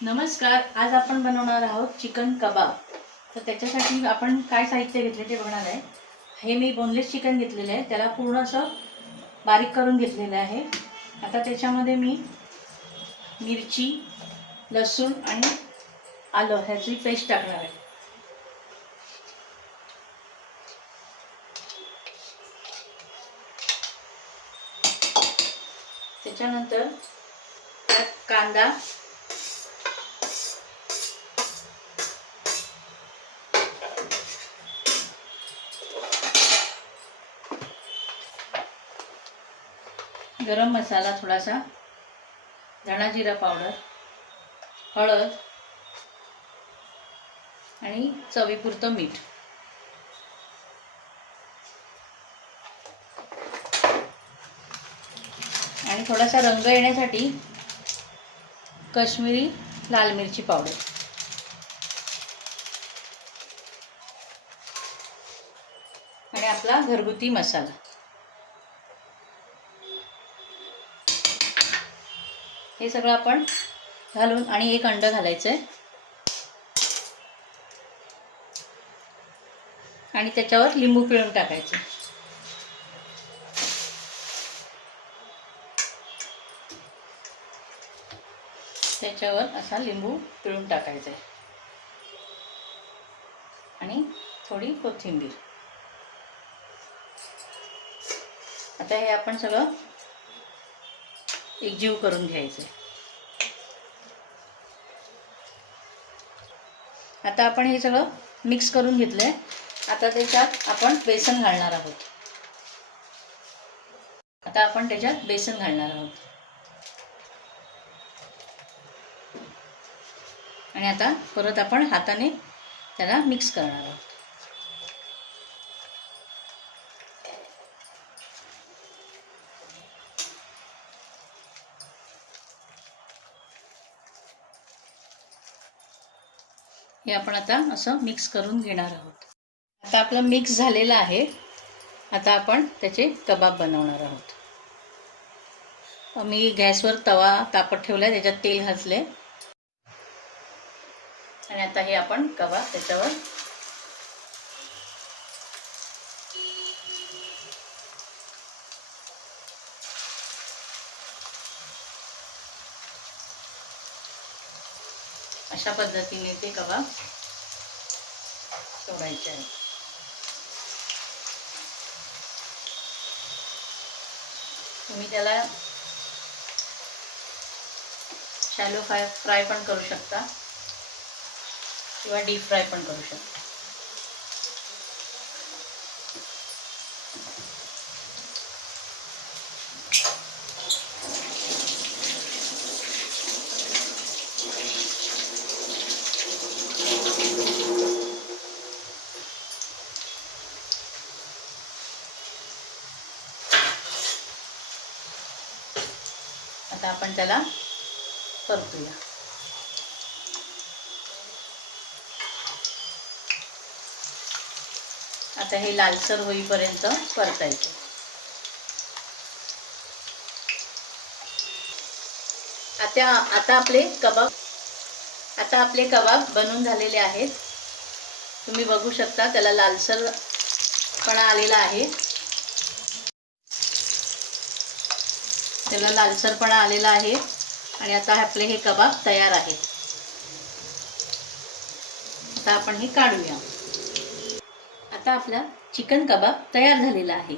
नमस्कार. आज आपण बनवणार आहोत चिकन कबाब. तर त्याच्यासाठी आपण काय साहित्य घेतले ते बघणार आहे. हे मी बोनलेस चिकन घेतलेले आहे, त्याला पूर्ण असं बारीक करून घेतलेलं आहे. आता त्याच्यामध्ये मी मिरची, लसूण आणि आलं ह्याची पेस्ट टाकणार आहे. त्याच्यानंतर त्यात कांदा, गरम मसाला थोडासा, धना जिरा पावडर, हळद आणि चवीपुरतं मीठ. आणि थोडासा रंग येण्यासाठी काश्मीरी लाल मिरची पावडर. आणि आपला घरगुती मसाला. हे सगळं आपण घालून आणि एक अंड घालायचं आहे आणि त्याच्यावर लिंबू पिळून टाकायचं. त्याच्यावर असा लिंबू पिळून टाकायचा आहे आणि थोडी कोथिंबीर. आता हे आपण सगळं एकजीव करून घ्यायचं आहे. आता आपण हे सगळं मिक्स करून घेतलं आहे. आता त्याच्यात आपण बेसन घालणार आहोत. आणि आता परत आपण हाताने त्याला मिक्स करणार आहोत. हे आपण आता असं मिक्स करून घेणार आहोत. आता आपलं मिक्स झालेलं आहे. आता आपण त्याचे कबाब बनवणार आहोत. मी गॅसवर तवा तापत ठेवलाय, त्याच्यात तेल घातले आणि आता हे आपण कबाब त्याच्यावर अशा पद्धतीने ते कबाब सोडायचे आहे. तुम्ही त्याला शॅलो फ्राय पण करू शकता किंवा डीप फ्राय पण करू शकता. आता आपण त्याला परतूया. आता हे लालसर होईपर्यंत परतायचे. आता आपले कबाब बनून झालेले आहेत. तुम्ही बघू शकता त्याला लालसरपणा आलेला आहे. आणि आता आपले हे कबाब तयार आहेत. आता आपण हे काढूया. आता आपला चिकन कबाब तयार झालेला आहे.